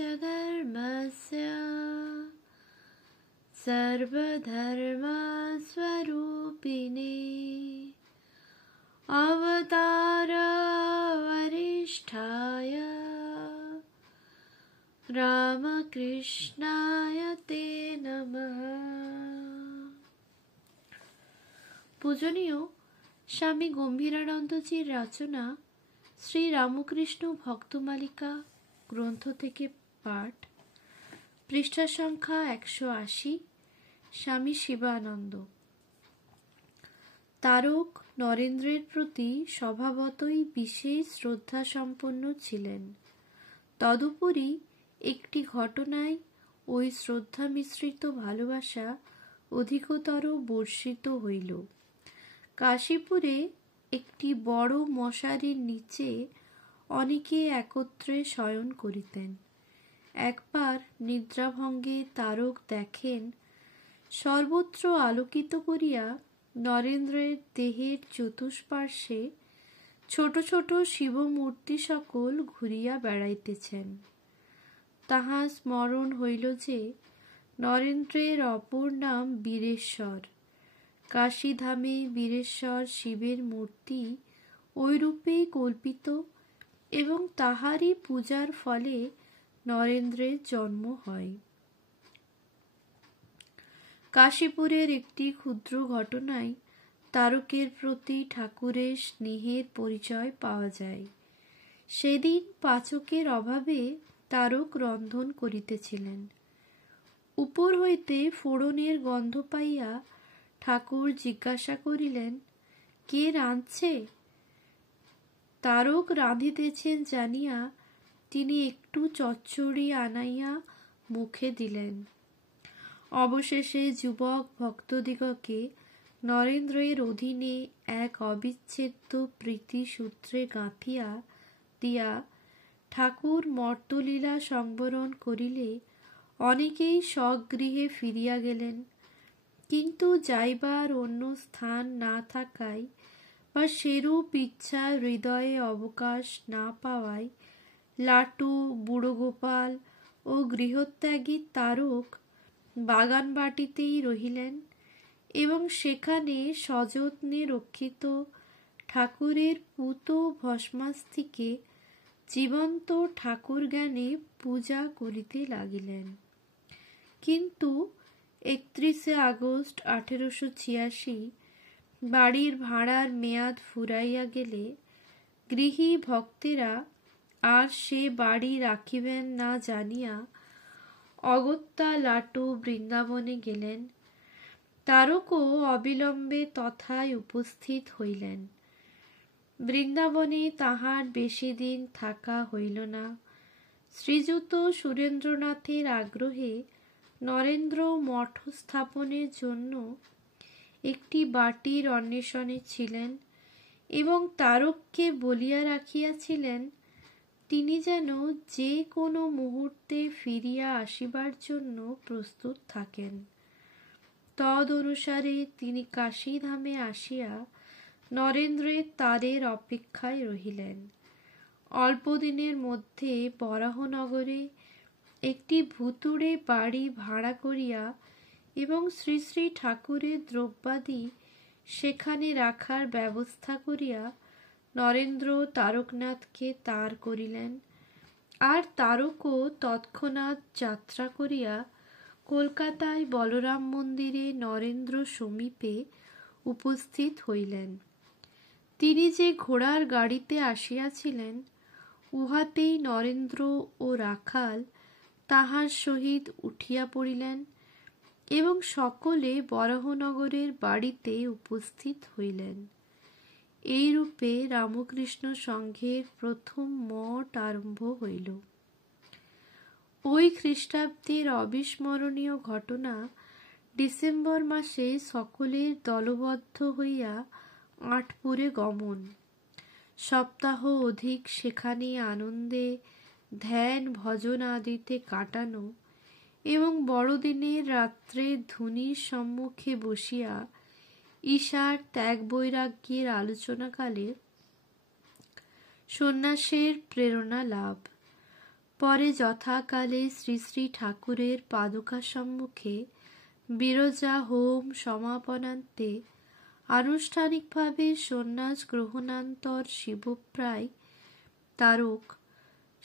धर्मस्य सर्वधर्मस्वरूपिणे अवतार वरिष्ठाय রামকৃষ্ণায় তে নমঃ। পূজনীয় স্বামী গম্ভীরানন্দজির রচনা শ্রী রামকৃষ্ণ ভক্তমালিকা গ্রন্থ থেকে পাঠ, পৃষ্ঠা সংখ্যা 180। স্বামী শিবানন্দ। তারক নরেন্দ্রের প্রতি স্বভাবতই বিশেষ শ্রদ্ধা সম্পন্ন ছিলেন। তদুপরি একটি ঘটনায় ওই শ্রদ্ধা মিশ্রিত ভালোবাসা অধিকতর বর্ষিত হইল। কাশীপুরে একটি বড় মশারির নিচে অনেকে একত্রে শয়ন করিতেন। একবার নিদ্রাভঙ্গে তারক দেখেন সর্বত্র আলোকিত করিয়া নরেন্দ্রের দেহের চতুষ্পার্শ্বে ছোট ছোট শিবমূর্তি সকল ঘুরিয়া বেড়াইতেছেন। তাহার স্মরণ হইল যে নরেন্দ্রের অপর নাম বীরেশ্বর। কাশীধামে বীরেশ্বর শিবের মূর্তি ঐরূপেই কল্পিত এবং তাহারই পূজার ফলে নরেন্দ্রের জন্ম হয়। কাশীপুরের একটি ক্ষুদ্র ঘটনায় তারকের প্রতি ঠাকুরের স্নেহের পরিচয় পাওয়া যায়। সেদিন পাচকের অভাবে তারক রন্ধন করিতেছিলেন। উপর হইতে ফোড়নের গন্ধ পাইয়া ঠাকুর জিজ্ঞাসা করিলেন, কে রাঁধছে? তারক রাঁধিতেছেন জানিয়া তিনি একটু চচ্চড়ি আনাইয়া মুখে দিলেন। অবশেষে যুবক ভক্তদিগকে নরেন্দ্রের অধীনে এক অবিচ্ছেদ্য প্রীতিসূত্রে গাঁথিয়া দিয়া ঠাকুর মর্তলীলা সংবরণ করিলে অনেকেই স্বগৃহে ফিরিয়া গেলেন। কিন্তু যাইবার অন্য স্থান না থাকায় বা সেরূপ ইচ্ছা হৃদয়ে অবকাশ না পাওয়ায় লাটু, বুড়ো গোপাল ও গৃহত্যাগী তারক বাগানবাটিতেই রহিলেন এবং সেখানে সযত্নে রক্ষিত ঠাকুরের পূত ভস্মাস্থিকে জীবন্ত ঠাকুর জ্ঞানে পূজা করিতে লাগিলেন। কিন্তু 31 আগস্ট 1886 বাড়ির ভাড়ার মেয়াদ ফুরাইয়া গেলে গৃহী ভক্তেরা আর সে বাড়ি রাখিবেন না জানিয়া অগত্যা লাটু বৃন্দাবনে গেলেন। তারকও অবিলম্বে তথায় উপস্থিত হইলেন। বৃন্দাবনে তাহার বেশি দিন থাকা হইল না। শ্রীযুত সুরেন্দ্রনাথের আগ্রহে নরেন্দ্র মঠ স্থাপনের জন্য একটি বাটির অন্বেষণে ছিলেন এবং তারককে বলিয়া রাখিয়াছিলেন তিনি যেন যে কোনো মুহূর্তে ফিরিয়া আসিবার জন্য প্রস্তুত থাকেন। তদ অনুসারে তিনি কাশীধামে আসিয়া নরেন্দ্রের তারের অপেক্ষায় রহিলেন। অল্পদিনের মধ্যে বরাহনগরে একটি ভুতুড়ে বাড়ি ভাড়া করিয়া এবং শ্রী শ্রী ঠাকুরের দ্রব্যাদি সেখানে রাখার ব্যবস্থা করিয়া নরেন্দ্র তারকনাথকে তার করিলেন। আর তারকও তৎক্ষণাৎ যাত্রা করিয়া কলকাতায় বলরাম মন্দিরে নরেন্দ্র সমীপে উপস্থিত হইলেন। তিনি যে ঘোড়ার গাড়িতে আসিয়াছিলেন উহাতেই নরেন্দ্র ও রাখাল তাহার সহিত উঠিয়া পড়িলেন এবং সকলে বরাহনগরের বাড়িতে উপস্থিত হইলেন। এইরূপে রামকৃষ্ণ সংঘের প্রথম মঠ আরম্ভ হইল। ওই খ্রিস্টাব্দের অবিস্মরণীয় ঘটনা ডিসেম্বর মাসে সকলের দলবদ্ধ হইয়া আঁটপুরে গমন। সপ্তাহ অধিক সেখানে আনন্দে ধ্যান ভজন আদিতে কাটানো এবং বড়দিনের রাত্রে ধুনির সম্মুখে বসিয়া ঈশার ত্যাগ বৈরাগ্যের আলোচনাকালে সন্ন্যাসের প্রেরণা লাভ। পরে যথাকালে শ্রী শ্রী ঠাকুরের পাদুকা সম্মুখে বিরজা হোম সমাপনান্তে আনুষ্ঠানিকভাবে সন্ন্যাস গ্রহণান্তর শিবপ্রায় তারক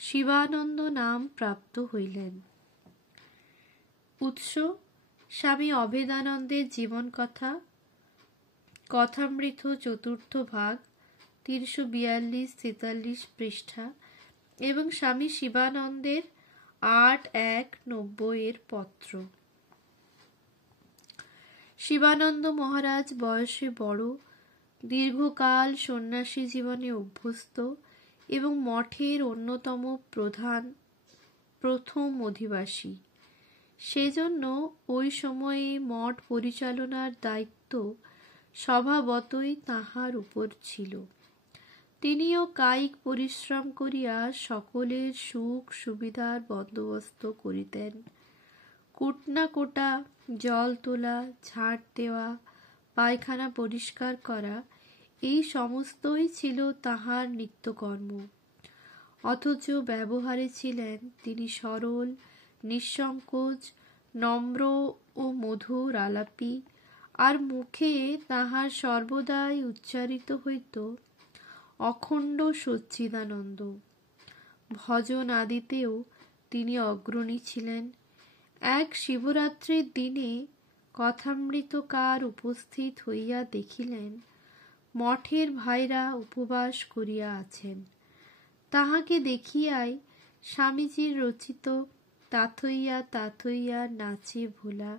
শিবানন্দ নাম প্রাপ্ত হইলেন। উৎস: স্বামী অভেদানন্দের জীবন কথা, কথামৃত চতুর্থ ভাগ, 342-43 পৃষ্ঠা এবং স্বামী শিবানন্দের 8-1-90 পত্র। শিবানন্দ মহারাজ বয়সে বড়, দীর্ঘকাল সন্ন্যাসী জীবনে অভ্যস্ত এবং মঠের অন্যতম প্রথম অধিবাসী। সেজন্য ওই সময়ে মঠ পরিচালনার দায়িত্ব স্বভাবতই তাঁহার উপর ছিল। তিনিও কায়িক পরিশ্রম করিয়া সকলের সুখ সুবিধার বন্দোবস্ত করিতেন। কুটনা কোটা, জল তোলা, ঝাড় দেওয়া, পায়খানা পরিষ্কার করা, এই সমস্তই ছিল তাঁহার নিত্যকর্ম। অথচ ব্যবহারে ছিলেন তিনি সরল, নিঃসংকোচ, নম্র ও মধুর আলাপী, আর মুখে তাঁহার সর্বদাই উচ্চারিত হইত অখণ্ড সচ্চিদানন্দ। ভজন আদিতেও তিনি অগ্রণী ছিলেন। এক শিবরাত্রির দিনে কথামৃতকার উপস্থিত হইয়া দেখিলেন মঠের ভাইরা উপবাস করিয়া আছেন। তাহাকে দেখিয়াই স্বামীজির রচিত তাথইয়া তাথইয়া নাচে ভোলা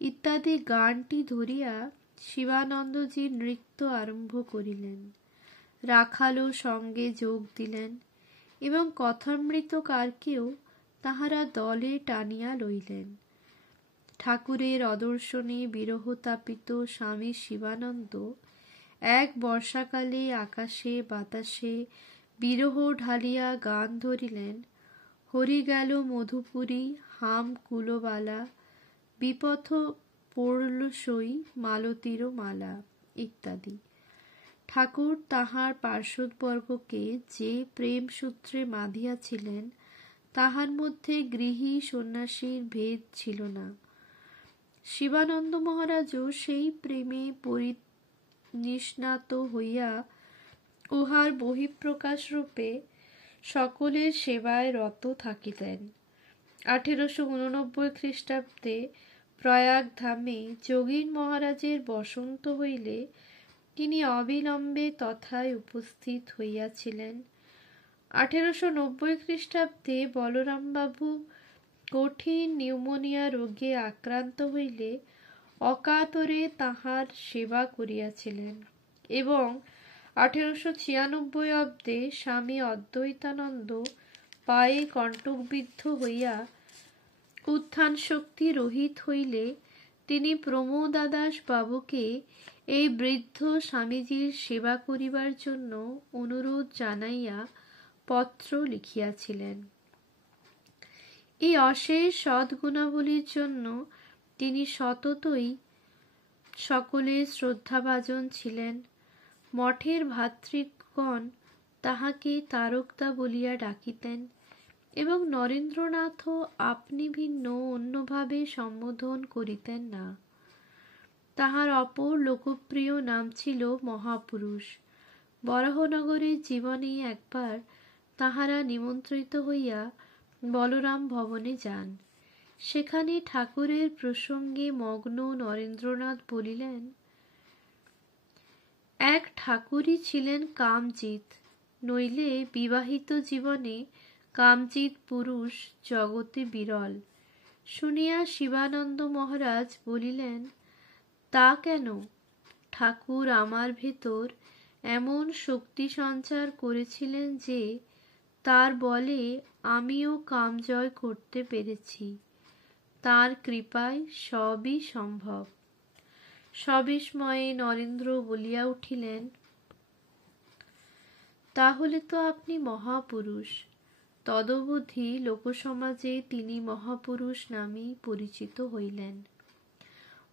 ইত্যাদি গানটি ধরিয়া শিবানন্দজি নৃত্য আরম্ভ করিলেন। রাখালও সঙ্গে যোগ দিলেন এবং কথামৃতকারকেও তাহারা দলে টানিয়া লইলেন। ঠাকুরের অদর্শনে বিরহতাপিত স্বামী শিবানন্দ এক বর্ষাকালে আকাশে বাতাসে বিরহ ঢালিয়া গান ধরিলেন হরি গেল মধুপুরী হাম কুলবালা, বিপথ পড়ল সই মালতীর মালা ইত্যাদি। ঠাকুর তাহার পার্শ্বদবর্গকে যে প্রেম সূত্রে বাঁধিয়াছিলেন তাহার মধ্যে গৃহী সন্ন্যাসীর ভেদ ছিল না। শিবানন্দ মহারাজও সেই প্রেমে পরিনিষ্ণাত হইয়া উহার বহিঃপ্রকাশ রূপে সকলের সেবায় রত থাকিতেন। 1889 খ্রিস্টাব্দে প্রয়াগ ধামে যোগীন মহারাজের বসন্ত হইলে তিনি অবিলম্বে তথায় উপস্থিত হইয়াছিলেন। 1890 খ্রিস্টাব্দে বলরামবাবু কঠিন নিউমোনিয়া রোগে আক্রান্ত হইলে অকাতরে তাঁহার সেবা করিয়াছিলেন এবং 1896 অব্দে স্বামী অদ্বৈতানন্দ পায়ে কণ্টকবিদ্ধ হইয়া উত্থান শক্তি রহিত হইলে তিনি প্রমোদাদাস বাবুকে এই বৃদ্ধ স্বামীজির সেবা করিবার জন্য অনুরোধ জানাইয়া পত্র লিখিয়াছিলেন। এই অশেষ সদ্গুণাবলীর জন্য তিনি সততই সকলের শ্রদ্ধাভাজন ছিলেন। মঠের ভাতৃগণ তাহাকে তারকদা বলিয়া ডাকিতেন এবং নরেন্দ্রনাথও আপনি ভিন্ন অন্যভাবে সম্বোধন করিতেন না। তাহার অপর লোকপ্রিয় নাম ছিল মহাপুরুষ। বরাহনগরের জীবনে একবার তাহারা নিমন্ত্রিত হইয়া বলরাম ভবনে যান। সেখানে ঠাকুরের প্রসঙ্গে মগ্ন নরেন্দ্রনাথ বলিলেন, এক ঠাকুরই ছিলেন কামজিৎ, নইলে বিবাহিত জীবনে কামজিৎ পুরুষ জগতে বিরল। শুনিয়া শিবানন্দ মহারাজ বলিলেন, তা কেন? ঠাকুর আমার ভেতর এমন শক্তি সঞ্চার করেছিলেন যে তার বলে আমিও কাম জয় করতে পেরেছি। তাঁর কৃপায় সবই সম্ভব। সবিস্ময়ে নরেন্দ্র বলিয়া উঠিলেন, তাহলে তো আপনি মহাপুরুষ। তদবধি লোকসমাজে তিনি মহাপুরুষ নামেই পরিচিত হইলেন।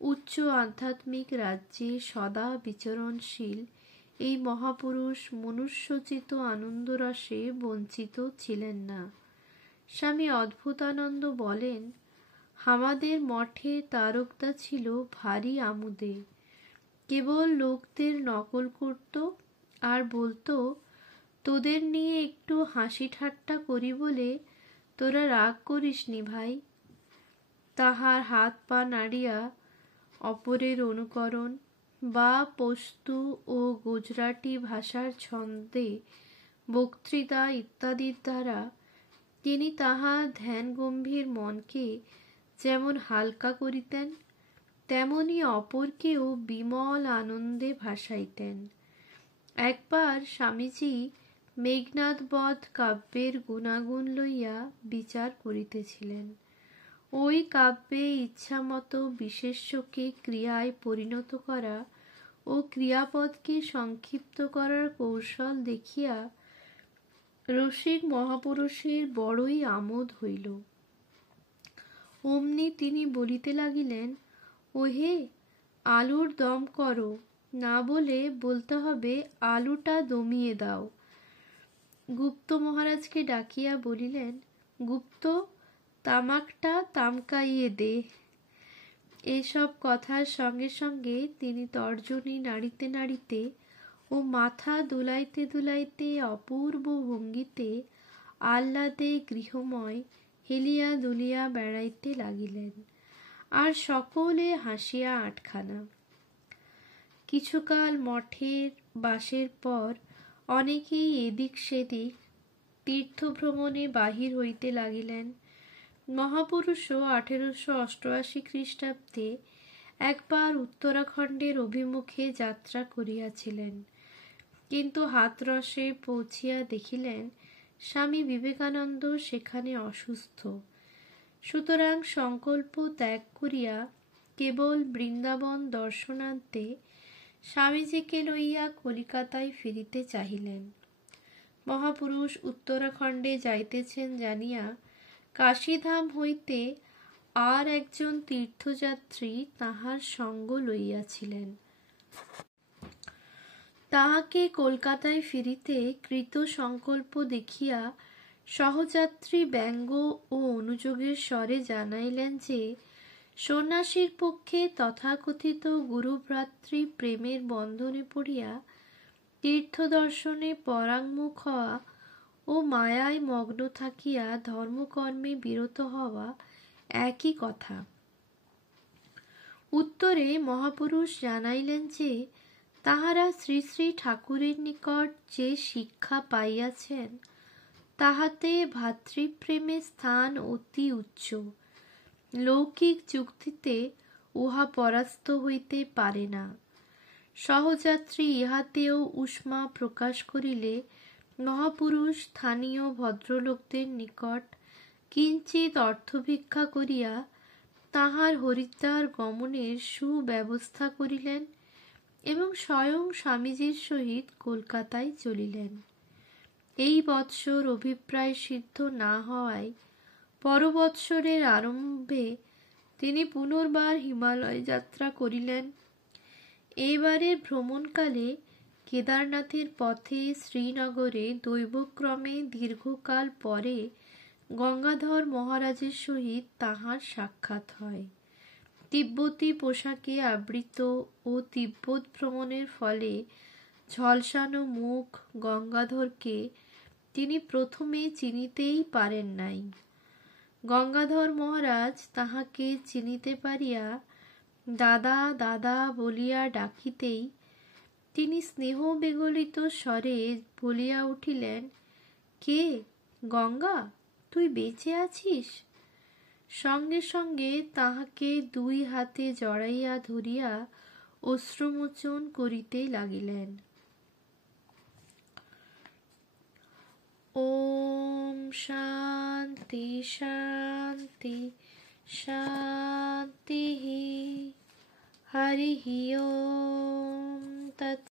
উচ্চ আধ্যাত্মিক রাজ্যে সদা বিচরণশীল এই মহাপুরুষ মনুষ্যোচিত আনন্দরসে বঞ্চিত ছিলেন না। স্বামী অদ্ভুতানন্দ বলেন, আমাদের মঠে তারকদা ছিল ভারী আমোদে, কেবল লোকদের নকল করত আর বলতো, তোদের নিয়ে একটু হাসি ঠাট্টা করি বলে তোরা রাগ করিসনি ভাই। তাহার হাত পা নাড়িয়া অপরের অনুকরণ বা পস্তু ও গুজরাটি ভাষার ছন্দে বক্তৃতা ইত্যাদির দ্বারা তিনি তাহার ধ্যান গম্ভীর মনকে যেমন হালকা করিতেন, তেমনি অপরকেও বিমল আনন্দে ভাসাইতেন। একবার স্বামীজি মেঘনাদ বধ কাব্যের গুণাগুণ লইয়া বিচার করিতেছিলেন। ওই কাব্যে ইচ্ছামতো বিশেষ্যকে ক্রিয়ায় পরিণত করা ও ক্রিয়াপদকে সংক্ষিপ্ত করার কৌশল দেখিয়া রসিক মহাপুরুষের বড়ই আমোদ হইল। অমনি তিনি বলিতে লাগিলেন, ওহে, আলুর দম করো, না বলে বলতে হবে আলুটা দমিয়ে দাও। গুপ্ত মহারাজকে ডাকিয়া বলিলেন, গুপ্ত, তামাকটা তামকাইয়ে দে। এসব কথার সঙ্গে সঙ্গে তিনি তর্জনী নাড়িতে নাড়িতে ও মাথা দুলাইতে দুলাইতে অপূর্ব ভঙ্গিতে আহ্লাদে গৃহময় হেলিয়া দুলিয়া বেড়াইতে লাগিলেন, আর সকলে হাসিয়া আটখানা। কিছুকাল মঠের বাসের পর অনেকেই এদিক সেদিক তীর্থভ্রমণে বাহির হইতে লাগিলেন। মহাপুরুষও 1888 খ্রিস্টাব্দে একবার উত্তরাখণ্ডের অভিমুখে যাত্রা করিয়াছিলেন, কিন্তু হাতরসে পৌঁছিয়া দেখিলেন স্বামী বিবেকানন্দ সেখানে অসুস্থ। সুতরাং সংকল্প ত্যাগ করিয়া কেবল বৃন্দাবন দর্শনান্তে স্বামীজিকে লইয়া কলিকাতায় ফিরিতে চাহিলেন। মহাপুরুষ উত্তরাখণ্ডে যাইতেছেন জানিয়া কাশীধাম হইতে আর একজন তীর্থযাত্রী তাহার সঙ্গ লইয়াছিলেন। তাহাকে কলকাতায় ফিরিতে কৃত সংকল্প দেখিয়া সহযাত্রী ব্যঙ্গ ও অনুযোগের স্বরে জানাইলেন যে সন্ন্যাসীর পক্ষে তথাকথিত গুরুভ্রাতৃ প্রেমের বন্ধনে পড়িয়া তীর্থদর্শনে পরাঙ্মুখ হওয়া ও মায়ায় মগ্ন থাকিয়া ধর্মকর্মে বিরত হওয়া একই কথা। উত্তরে মহাপুরুষ জানাইলেন যে তাহারা শ্রী শ্রী ঠাকুরের নিকট যে শিক্ষা পাইয়াছেন তাহাতে ভাতৃপ্রেমের স্থান অতি উচ্চ। লৌকিক যুক্তিতে উহা পরাস্ত হইতে পারে না। সহযাত্রী ইহাতেও উষ্মা প্রকাশ করিলে মহাপুরুষ স্থানীয় ভদ্রলোকদের নিকট কিঞ্চিৎ অর্থভিক্ষা করিয়া তাহার হরিদ্বার গমনের সুব্যবস্থা করিলেন এবং স্বয়ং স্বামীজির সহিত কলকাতায় চলিলেন। এই বৎসর অভিপ্রায় সিদ্ধ না হওয়ায় পরবৎসরের আরম্ভে তিনি পুনর্বার হিমালয় যাত্রা করিলেন। এইবারের ভ্রমণকালে কেদারনাথের পথে শ্রীনগরে দৈবক্রমে দীর্ঘকাল পরে গঙ্গাধর মহারাজের সহিত তাহার সাক্ষাৎ হয়। তিব্বতী পোশাকে আবৃত ও তিব্বত ভ্রমণের ফলে ঝলসানো মুখ গঙ্গাধরকে তিনি প্রথমে চিনিতেই পারেন নাই। গঙ্গাধর মহারাজ তাহাকে চিনিতে পারিয়া দাদা দাদা বলিয়া ডাকিতেই তিনি স্নেহ বিগলিত স্বরে বলিয়া উঠিলেন, কে গঙ্গা, তুই বেঁচে আছিস? সঙ্গে সঙ্গে তাহাকে দুই হাতে জড়াইয়া ধরিয়া অশ্রুমোচন করিতে লাগিলেন। ওম শান্তি শান্তি শান্তি। হরি ওম তৎসৎ।